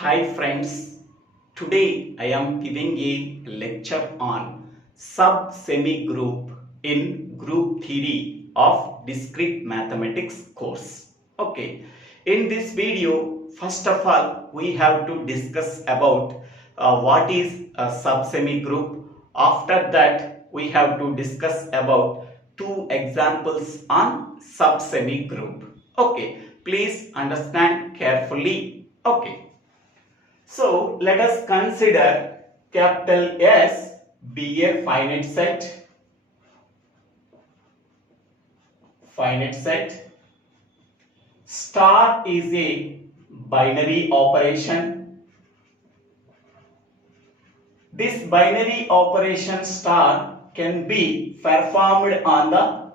Hi friends, today I am giving a lecture on subsemigroup in group theory of discrete mathematics course. Okay, in this video, first of all, we have to discuss about what is a subsemigroup. After that, we have to discuss about two examples on subsemigroup. Okay, please understand carefully. Okay. So let us consider capital S be a finite set. Star is a binary operation. This binary operation star can be performed on the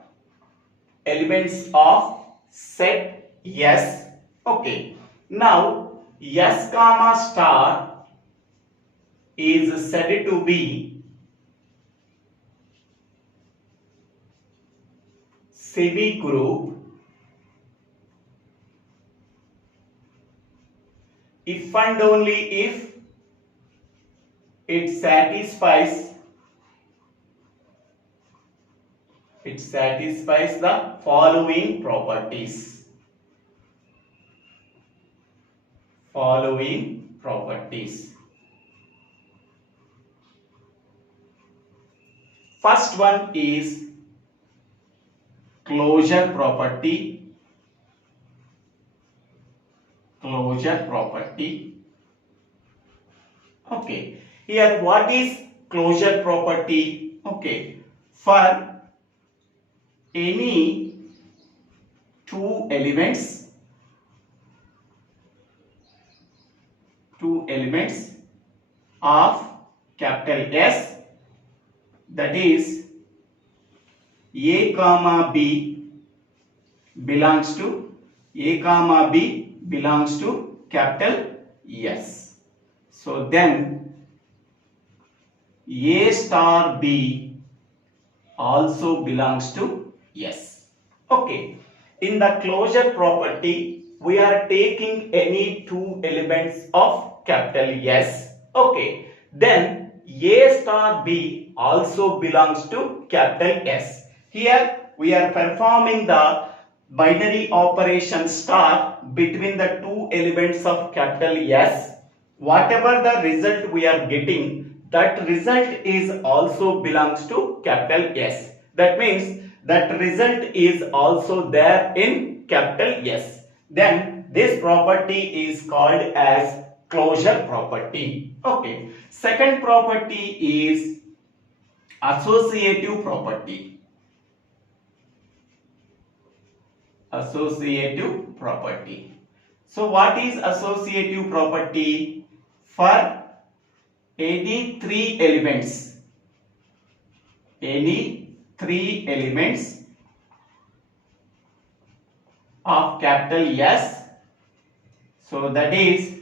elements of set S. Okay. Now S comma star is said to be semigroup if and only if it satisfies the following properties. First one is closure property. Okay, here what is closure property? Okay, for any two elements of capital S, that is A comma B belongs to capital S. So then A star B also belongs to S. Okay. In the closure property, we are taking any two elements of capital S. Okay. Then A star B also belongs to capital S. Here we are performing the binary operation star between the two elements of capital S. Whatever the result we are getting, that result is also belongs to capital S. That means that result is also there in capital S. Then this property is called as closure property. Okay. Second property is associative property. So what is associative property? For any three elements of capital S, so that is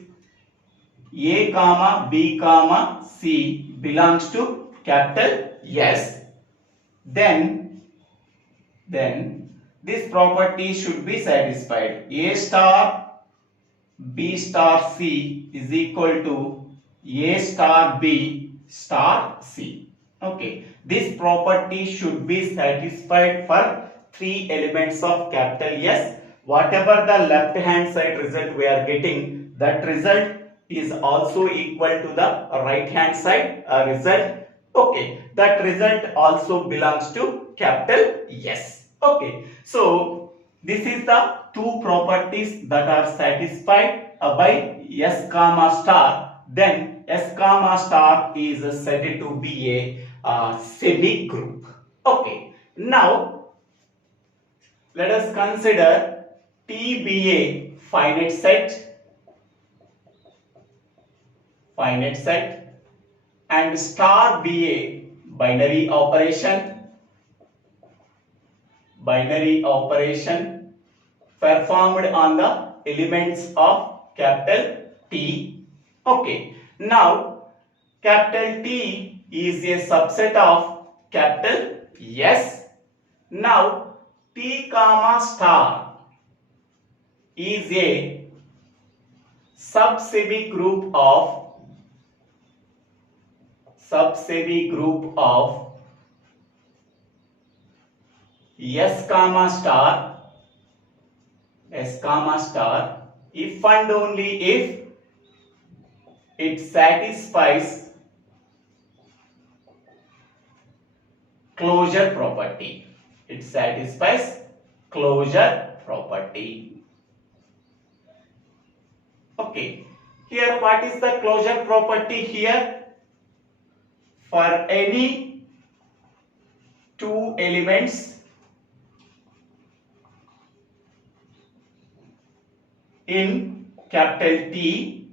A comma B comma C belongs to capital S, then this property should be satisfied. A star B star C is equal to A star B star C. Okay, this property should be satisfied for three elements of capital S. Whatever the left hand side result we are getting, that result is also equal to the right hand side result. Okay, that result also belongs to capital S. Okay, so this is the two properties that are satisfied by S comma star. Then S comma star is said to be a semigroup. Okay, now let us consider T be a finite set and star be a binary operation performed on the elements of capital T. Okay, now capital T is a subset of capital S. Now T comma star is a subsemigroup of S comma star if and only if it satisfies closure property. It satisfies closure property. Okay. Here what is the closure property here? For any two elements in capital T,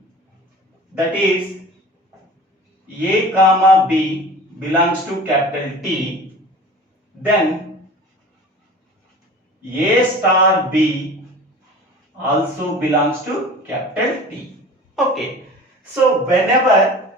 that is A comma B belongs to capital T, then A star B also belongs to capital T. Okay. So whenever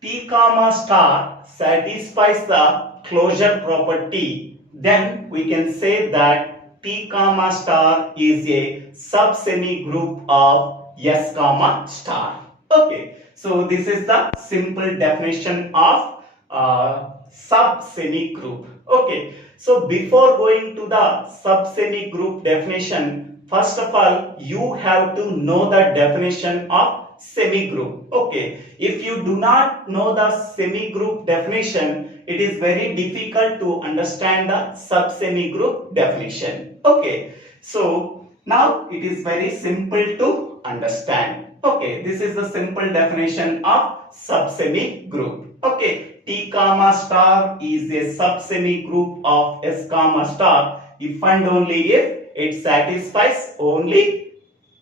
T comma star satisfies the closure property, then we can say that T comma star is a subsemigroup of S comma star. Okay. So this is the simple definition of subsemigroup. Okay. So before going to the subsemigroup definition, first of all you have to know the definition of semigroup. Okay, if you do not know the semigroup definition, it is very difficult to understand the subsemigroup definition. Okay, so now it is very simple to understand. Okay, this is the simple definition of subsemigroup. Okay, T comma star is a subsemigroup of S comma star if and only if it satisfies only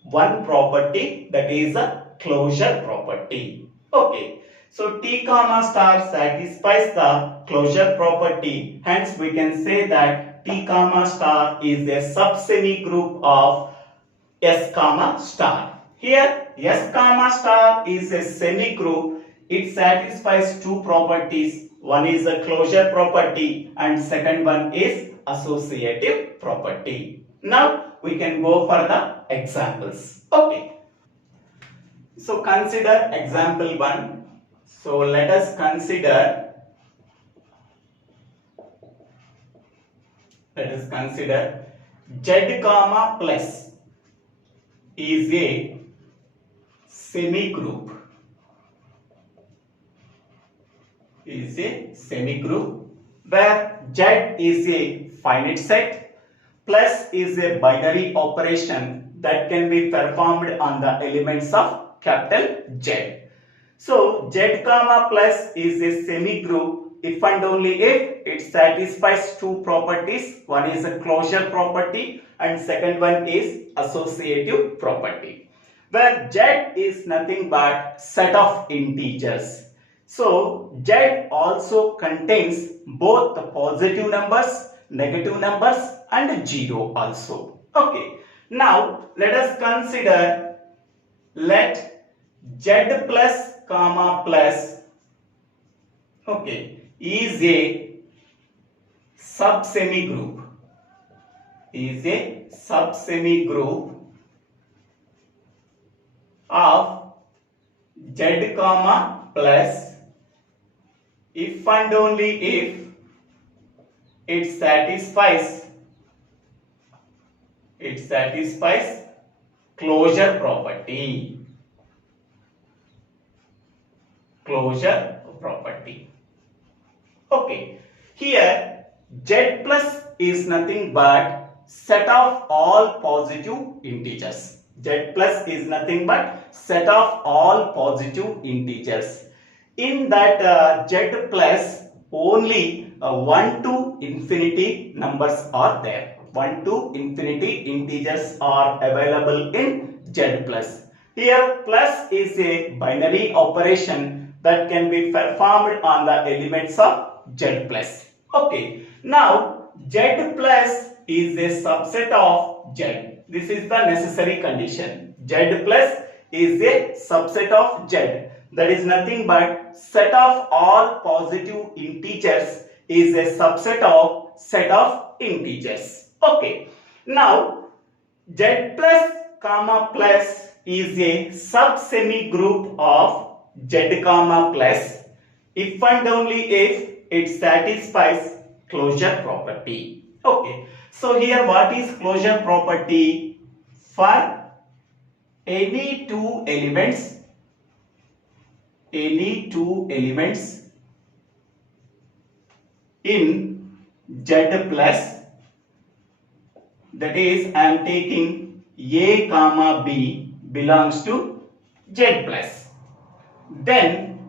one property, that is a closure property. Okay, so T comma star satisfies the closure property, hence we can say that T comma star is a subsemigroup of S comma star. Here S comma star is a semigroup. It satisfies two properties. One is a closure property and second one is associative property. Now we can go for the examples. Okay. So consider example 1. So let us consider Z comma plus is a semigroup. Where Z is a finite set, plus is a binary operation that can be performed on the elements of capital Z. So Z comma plus is a semigroup if and only if it satisfies two properties. One is a closure property and second one is associative property. Where Z is nothing but set of integers. So Z also contains both the positive numbers, negative numbers and 0 also. Okay. Now let us consider, let Z plus comma plus, okay, is a subsemigroup. Of Z comma plus if and only if it satisfies closure property. Okay, here Z plus is nothing but set of all positive integers. Z plus is nothing but set of all positive integers. In that Z plus, only 1 to infinity numbers are there. 1 to infinity integers are available in Z plus. Here plus is a binary operation that can be performed on the elements of Z plus. Okay, now Z plus is a subset of Z. This is the necessary condition. Z plus is a subset of Z. That is nothing but set of all positive integers is a subset of set of integers. Okay. Now Z plus comma plus is a subsemigroup of Z comma plus if and only if it satisfies closure property. Okay. So here what is closure property? For any two elements in Z plus, that is I am taking A comma B belongs to Z plus, then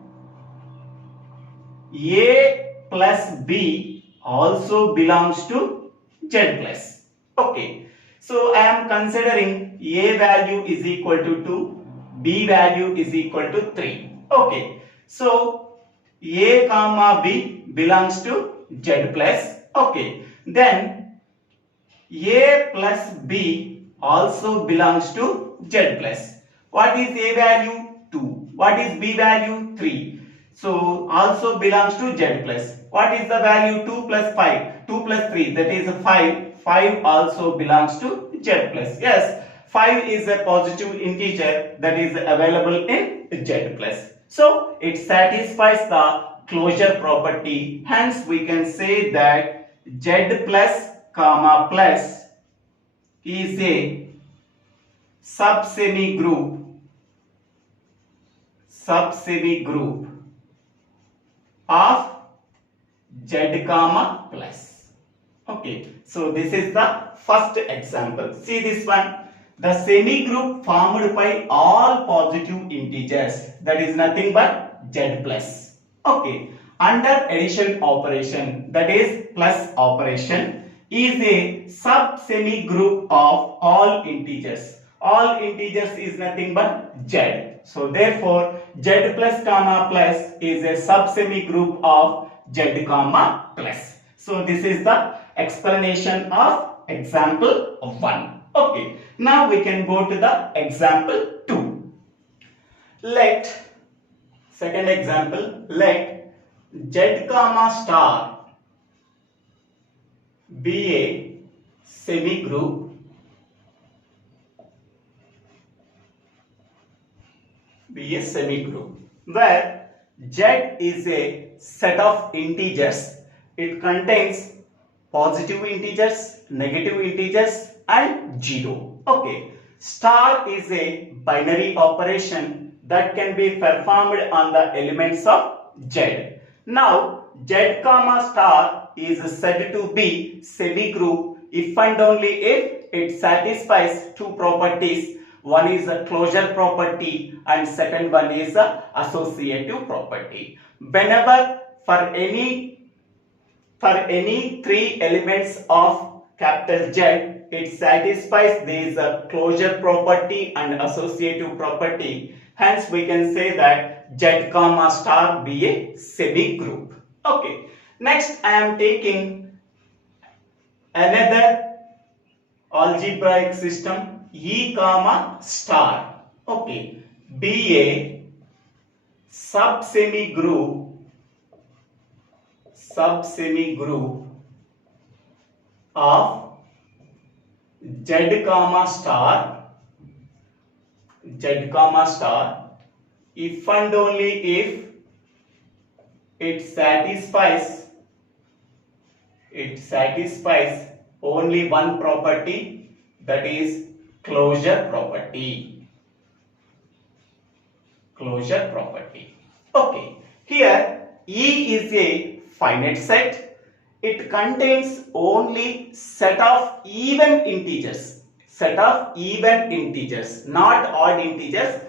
A plus B also belongs to Z plus. Okay, so I am considering A value is equal to 2, B value is equal to 3. Okay, so A comma B belongs to Z plus. Okay, then A plus B also belongs to Z plus. What is A value? 2. What is B value? 3. So also belongs to Z plus. What is the value? 2 plus 5. 2 plus 3, that is 5. 5 also belongs to Z plus. Yes, 5 is a positive integer that is available in Z plus. So it satisfies the closure property. Hence we can say that Z plus comma plus is a subsemigroup of Z comma plus. Okay, so this is the first example. See this one. The semigroup formed by all positive integers, that is nothing but Z plus. Okay, under addition operation, that is plus operation, is a subsemigroup of all integers. All integers is nothing but Z. So therefore Z plus comma plus is a subsemigroup of Z comma plus. So this is the explanation of example 1. Okay, now we can go to the example 2. Second example, let Z comma star be a semigroup where Z is a set of integers. It contains positive integers, negative integers and 0. Okay, star is a binary operation that can be performed on the elements of Z. Now Z comma star is said to be semigroup if and only if it satisfies two properties. One is a closure property and second one is a associative property. Whenever for any three elements of capital Z, it satisfies these closure property and associative property. Hence we can say that Z comma star be a semigroup. Okay, next I am taking another algebraic system, E comma star. Okay, be a subsemigroup of Z comma star if and only if it satisfies only one property, that is closure property. Okay, here E is a finite set. It contains only set of even integers, not odd integers.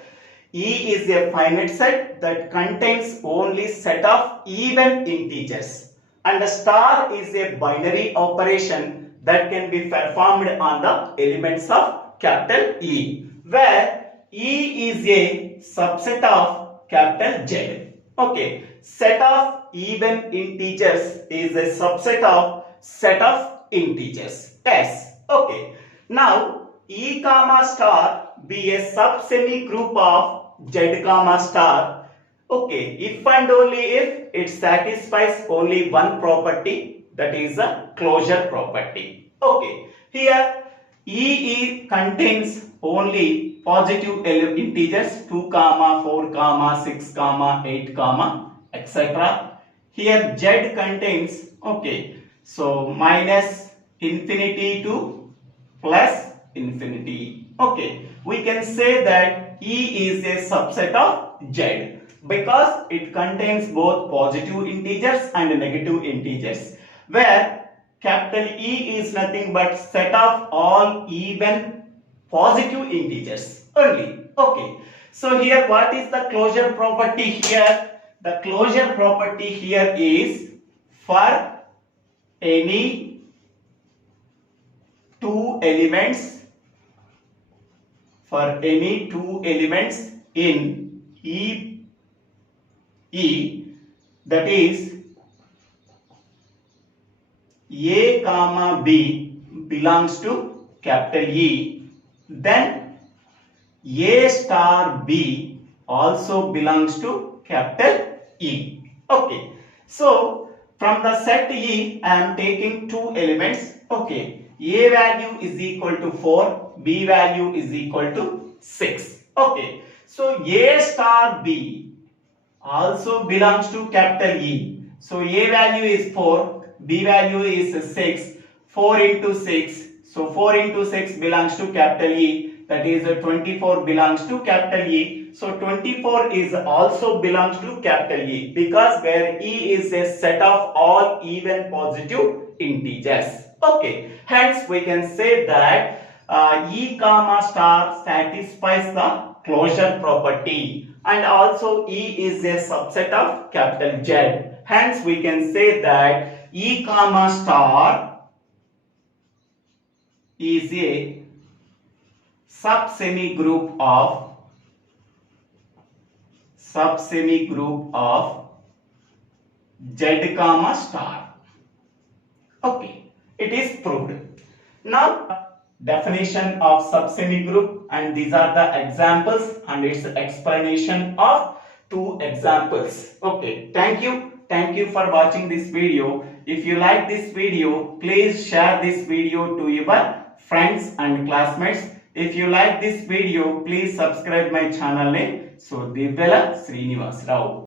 E is a finite set that contains only set of even integers, and a star is a binary operation that can be performed on the elements of capital E, where E is a subset of capital Z. Okay, set of even integers is a subset of set of integers. Yes. Okay, now E comma star be a subsemigroup of Z comma star. Okay, if and only if it satisfies only one property, that is a closure property. Okay, here E contains only positive integers 2, 4, 6, 8, etc. Here Z contains, okay, so minus infinity to plus infinity. Okay, we can say that E is a subset of Z because it contains both positive integers and negative integers, where capital E is nothing but set of all even positive integers only. Okay, so here what is the closure property here? The closure property here is for any two elements in E, that is A comma B belongs to capital E, then A star B also belongs to capital E. Okay, so from the set E I am taking two elements. Okay, A value is equal to 4, B value is equal to 6. Okay, so A star B also belongs to capital E. So A value is 4, B value is 6, 4 into 6. So 4 into 6 belongs to capital E, that is 24 belongs to capital E. So 24 is also belongs to capital E because where E is a set of all even positive integers. Okay, hence we can say that E comma star satisfies the closure property, and also E is a subset of capital Z. Hence we can say that E comma star is a subsemigroup of Z comma star. Okay, it is proved. Now definition of subsemigroup, and these are the examples and its explanation of two examples. Okay, thank you for watching this video. If you like this video, please share this video to your friends and classmates. If you like this video, please subscribe my channel name. So DIVVELA Srinivasa.